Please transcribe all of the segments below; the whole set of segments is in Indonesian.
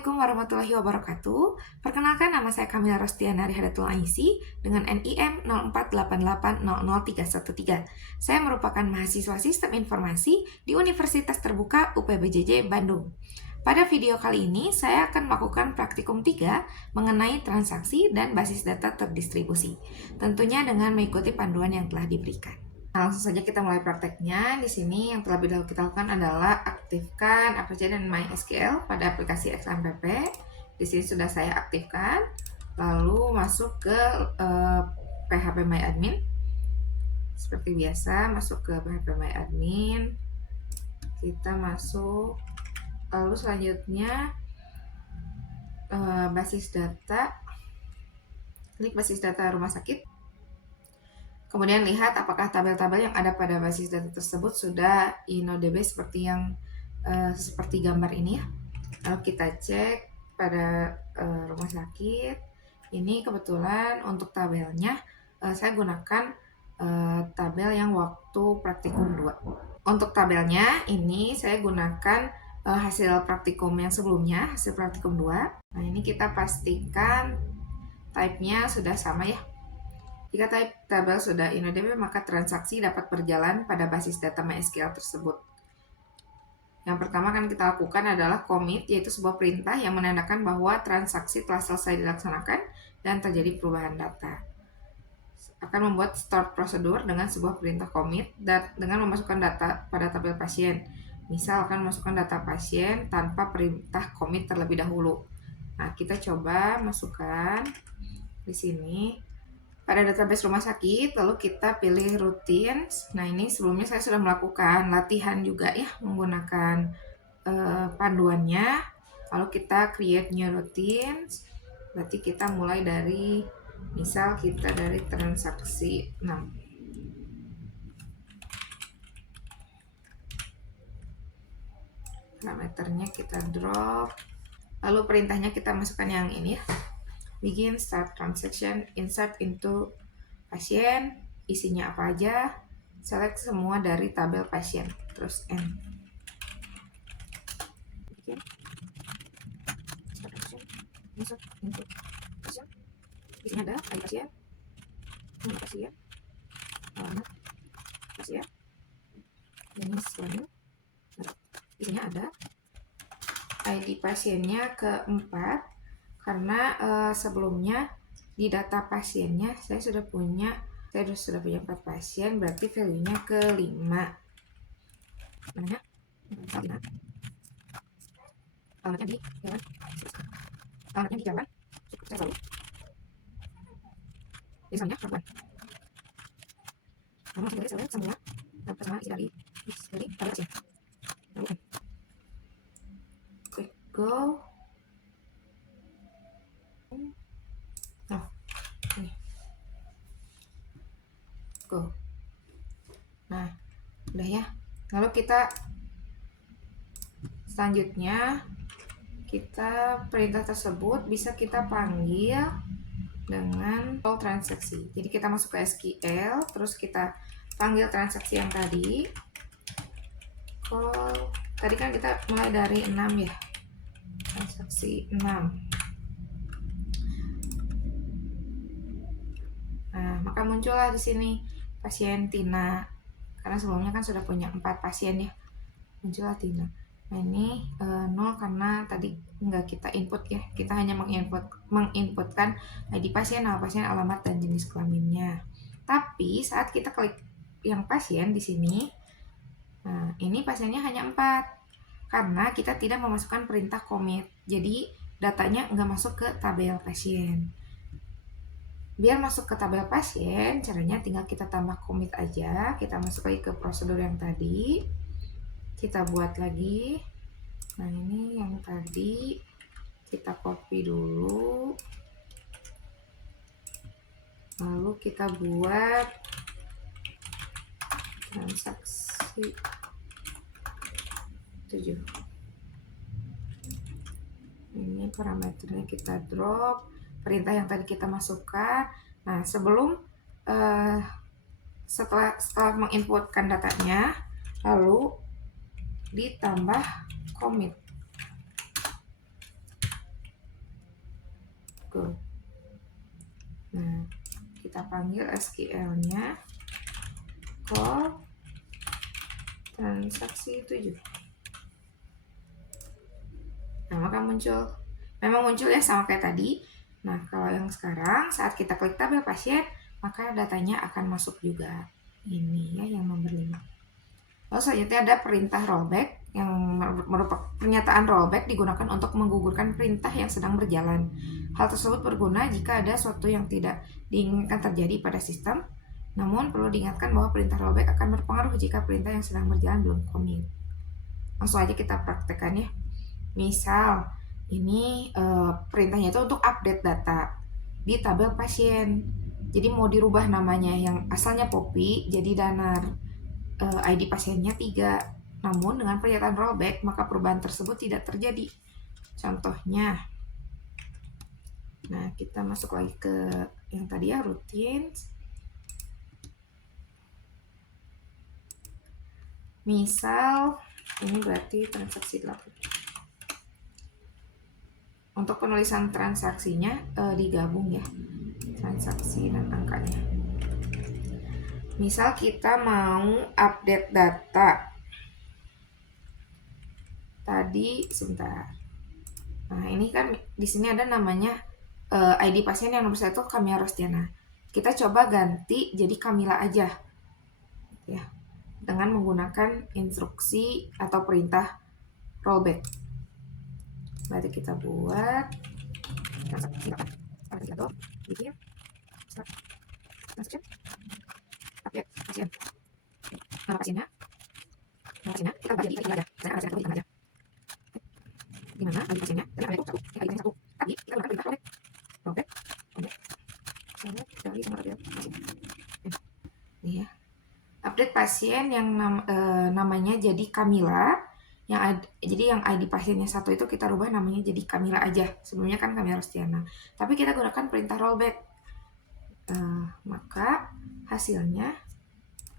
Assalamualaikum warahmatullahi wabarakatuh. Perkenalkan, nama saya Kamila Rostiana Rihadatul Aisi dengan NIM 0488000313. Saya merupakan mahasiswa Sistem Informasi di Universitas Terbuka UPBJJ Bandung. Pada video kali ini, saya akan melakukan praktikum 3 mengenai transaksi dan basis data terdistribusi. Tentunya dengan mengikuti panduan yang telah diberikan. Nah, langsung saja kita mulai prakteknya. Di sini yang terlebih dahulu kita lakukan adalah aktifkan Apache dan MySQL pada aplikasi XMPP. Di sini sudah saya aktifkan. Lalu masuk ke phpMyAdmin. Seperti biasa, masuk ke phpMyAdmin. Kita masuk. Lalu selanjutnya basis data. Klik basis data rumah sakit. Kemudian lihat apakah tabel-tabel yang ada pada basis data tersebut sudah InnoDB seperti yang seperti gambar ini ya. Lalu kita cek pada rumah sakit. Ini kebetulan untuk tabelnya saya gunakan tabel yang waktu praktikum 2. Untuk tabelnya ini saya gunakan hasil praktikum yang sebelumnya, hasil praktikum 2. Nah, ini kita pastikan type-nya sudah sama ya. Jika type tabel sudah InnoDB, maka transaksi dapat berjalan pada basis data MySQL tersebut. Yang pertama akan kita lakukan adalah commit, yaitu sebuah perintah yang menandakan bahwa transaksi telah selesai dilaksanakan dan terjadi perubahan data. Akan membuat start prosedur dengan sebuah perintah commit dan dengan memasukkan data pada tabel pasien. Misal akan memasukkan data pasien tanpa perintah commit terlebih dahulu. Nah, kita coba masukkan di sini. Pada database rumah sakit, lalu kita pilih routines. Nah, ini sebelumnya saya sudah melakukan latihan juga ya, menggunakan panduannya. Lalu kita create new routines. Berarti kita mulai dari, misal kita dari transaksi 6. Parameternya kita drop. Lalu perintahnya kita masukkan yang ini ya. Begin start transaction, insert into pasien, isinya apa aja, select semua dari tabel pasien, terus end. Begin start transaction, insert into pasien, isinya ada ID pasien, nama pasien, alamat pasien, jenis kelamin, isinya ada ID pasiennya keempat. Karena sebelumnya di data pasiennya saya sudah punya 4 pasien, berarti value-nya ke 5. Namanya Salina. Alamatnya di Jalan. Alamatnya di Jalan. Saya selalu. Misalnya perempuan. Kamu masih dari semua bersama isi dari tabel pasien. Lalu klik go. Go. Nah, udah ya. Lalu kita selanjutnya perintah tersebut bisa kita panggil dengan call transaksi. Jadi kita masuk ke SQL, terus kita panggil transaksi yang tadi. Call, tadi kan kita mulai dari 6 ya. Transaksi 6. Nah, maka muncullah di sini pasien Tina. Karena sebelumnya kan sudah punya 4 pasien ya. Muncullah Tina. Nah, ini 0 karena tadi nggak kita input ya. Kita hanya menginputkan ID pasien, nama pasien, alamat, dan jenis kelaminnya. Tapi saat kita klik yang pasien di sini, nah ini pasiennya hanya 4. Karena kita tidak memasukkan perintah commit. Jadi datanya nggak masuk ke tabel pasien. Biar masuk ke tabel pasien, caranya tinggal kita tambah commit aja. Kita masuk lagi ke prosedur yang tadi. Kita buat lagi. Nah, ini yang tadi kita copy dulu. Lalu kita buat transaksi 7. Ini parameternya kita drop. Perintah yang tadi kita masukkan. Nah, setelah menginputkan datanya, lalu ditambah commit. Go. Nah, kita panggil SQL-nya call transaksi 7. Nah, maka memang muncul ya sama kayak tadi. Nah, kalau yang sekarang saat kita klik tabel pasien, maka datanya akan masuk juga. Ini ya yang nomor 5. Lalu selanjutnya ada perintah rollback, yang merupakan pernyataan rollback digunakan untuk menggugurkan perintah yang sedang berjalan. Hal tersebut berguna jika ada suatu yang tidak diinginkan terjadi pada sistem. Namun perlu diingatkan bahwa perintah rollback akan berpengaruh jika perintah yang sedang berjalan belum commit. Langsung aja kita praktekkan ya. Misal ini perintahnya itu untuk update data di tabel pasien. Jadi mau dirubah namanya yang asalnya Poppy jadi Danar. ID pasiennya 3. Namun dengan pernyataan rollback maka perubahan tersebut tidak terjadi. Contohnya, nah kita masuk lagi ke yang tadi ya, rutin. Misal ini berarti transaksi 8. Untuk penulisan transaksinya digabung ya, transaksi dan angkanya. Misal kita mau update data tadi, sebentar. Nah ini kan di sini ada namanya ID pasien yang nomor 1 Kamila Rostiana. Kita coba ganti jadi Kamila aja, ya, dengan menggunakan instruksi atau perintah rollback. Berarti kita buat transaksi bikin transaction update pasien. Nama pasiennya kita ubah jadi ID aja. Saya ada pasien aja. Di mana ID pasiennya? Dan ada itu 1. ID pasien 1. Tadi kita gunakan perintah rollback. Dari sama pasien. Nih ya. Update pasien yang namanya jadi Kamila. Jadi yang ID pasiennya 1 itu kita rubah namanya jadi Kamila aja. Sebelumnya kan Kamila Rostiana. Tapi kita gunakan perintah rollback. Maka hasilnya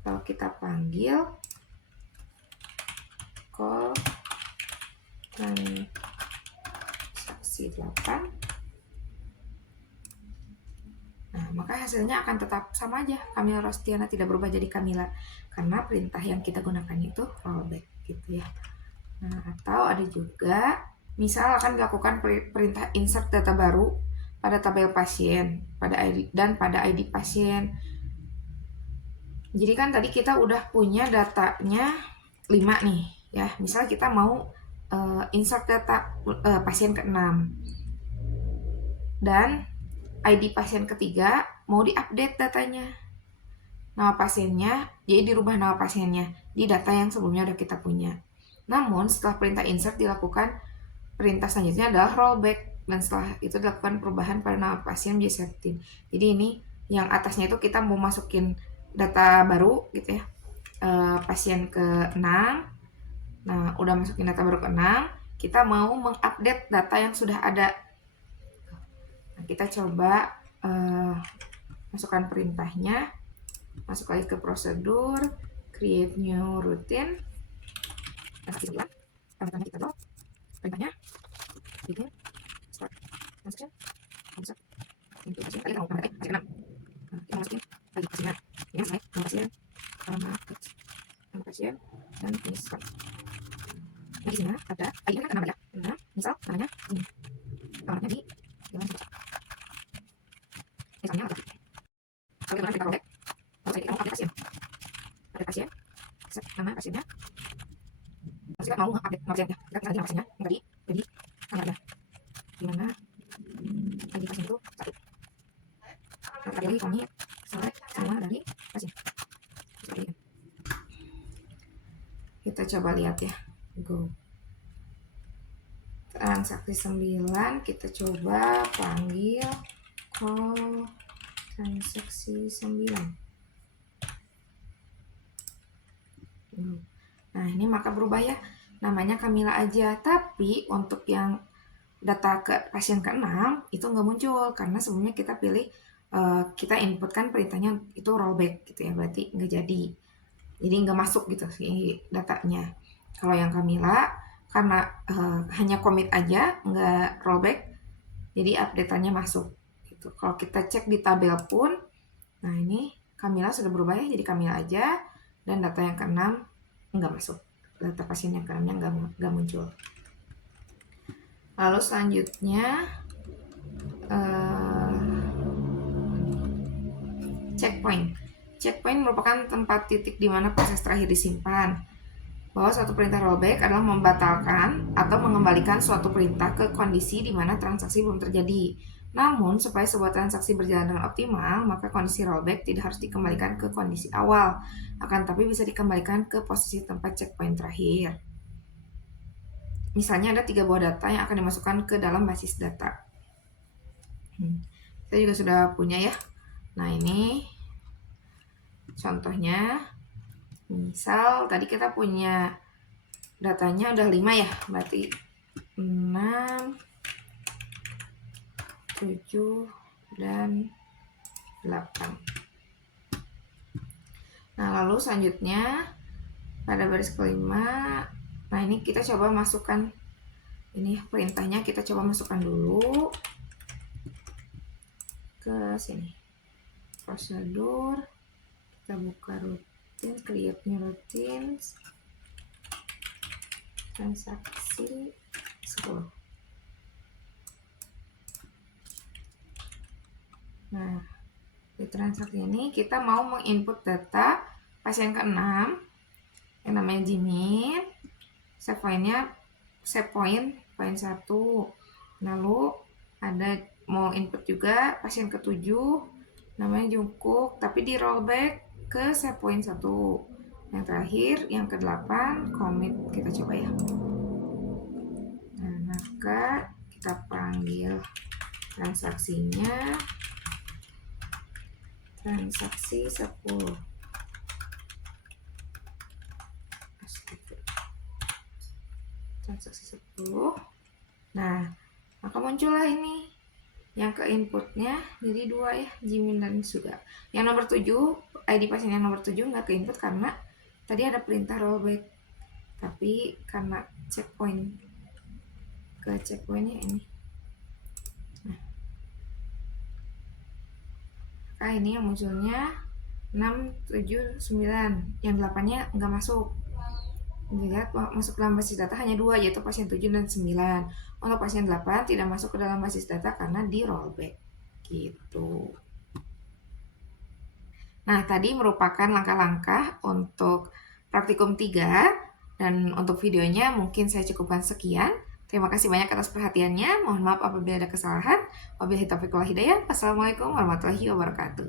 kalau kita panggil call transaksi 8, nah maka hasilnya akan tetap sama aja, Kamila Rostiana tidak berubah jadi Kamila karena perintah yang kita gunakan itu rollback gitu ya. Nah, atau ada juga misal akan dilakukan perintah insert data baru pada tabel pasien pada ID dan pada ID pasien. Jadi kan tadi kita udah punya datanya 5 nih ya. Misal kita mau insert data pasien ke-6 dan ID pasien ketiga mau diupdate datanya. Nama pasiennya jadi dirubah nama pasiennya di data yang sebelumnya udah kita punya. Namun setelah perintah insert dilakukan, perintah selanjutnya adalah rollback dan setelah itu dilakukan perubahan pada nama pasien menjadi 17. Jadi ini yang atasnya itu kita mau masukin data baru gitu ya, pasien ke-6. Nah udah masukin data baru ke-6, kita mau mengupdate data yang sudah ada. Nah, kita coba masukkan perintahnya, masuk lagi ke prosedur, create new routine, transaksi 9, perintahnya kita download, perintahnya bikin start transaction, insert into pasien, tadi kita mau pasien 6. Kita masukin lagi pasiennya, ini naik nama pasien, nama pasien, dan insert. Nah di sini ada ID kan nama ya, nah misal namanya ini, namanya di jalan susah, misalnya apa? Kalau kita menggunakan rollback, lalu kita mau update pasien, set nama pasiennya, terus kita mau update nama pasiennya, kita tinggal di nama pasiennya yang tadi jadi tanggal ada, dimana ID pasien itu 1. Nah, tadi lagi kami select semua dari pasien. Seperti ini. Kita coba lihat ya. Go. Transaksi 9 kita coba panggil call transaksi 9. Nah, ini maka berubah ya. Namanya Kamila aja, tapi untuk yang data ke pasien ke-6 itu nggak muncul karena sebelumnya kita pilih kita inputkan perintahnya itu rollback gitu ya, berarti nggak jadi nggak masuk gitu si datanya. Kalau yang Kamila karena hanya commit aja nggak rollback, Jadi update-annya masuk gitu. Kalau kita cek di tabel pun, nah ini Kamila sudah berubah ya, jadi Kamila aja, dan data yang ke-6 nggak masuk. Data pasien yang ke-6-nya nggak muncul. Lalu selanjutnya checkpoint. Checkpoint merupakan tempat titik di mana proses terakhir disimpan. Bahwa suatu perintah rollback adalah membatalkan atau mengembalikan suatu perintah ke kondisi di mana transaksi belum terjadi. Namun, supaya sebuah transaksi berjalan dengan optimal, maka kondisi rollback tidak harus dikembalikan ke kondisi awal, akan tapi bisa dikembalikan ke posisi tempat checkpoint terakhir. Misalnya ada 3 buah data yang akan dimasukkan ke dalam basis data. Saya juga sudah punya ya. Nah, ini contohnya. Misal tadi kita punya datanya udah 5 ya, berarti 6, 7, dan 8. Nah, lalu selanjutnya pada baris kelima, nah ini kita coba masukkan, ini perintahnya kita coba masukkan dulu ke sini. Prosedur, kita buka rutin, create new routines, transaksi 10. Nah, di transaksi ini kita mau menginput data pasien ke-6 yang namanya Jimin. Save point-nya poin 1. Lalu ada mau input juga pasien ke-7 namanya Jungkook, tapi di rollback ke save point 1. Yang terakhir yang ke-8 commit, kita coba ya. Nah, maka kita panggil transaksinya transaksi 10. Transaksi 10. Nah, maka muncullah ini yang ke inputnya jadi 2 ya, Jimin dan Suga. Yang nomor 7, ID pasien yang nomor 7 nggak ke input karena tadi ada perintah rollback, tapi karena checkpoint, ke checkpointnya ini. Nah, ini yang munculnya 6, 7, 9. Yang 8-nya nggak masuk. Dilihat masuk dalam basis data hanya 2, yaitu pasien 7 dan 9. Untuk pasien 8 tidak masuk ke dalam basis data karena di rollback gitu. Nah, tadi merupakan langkah-langkah untuk praktikum 3, dan untuk videonya mungkin saya cukupkan sekian. Terima kasih banyak atas perhatiannya. Mohon maaf apabila ada kesalahan. Wabillahi taufiq wal hidayah. Wassalamualaikum warahmatullahi wabarakatuh.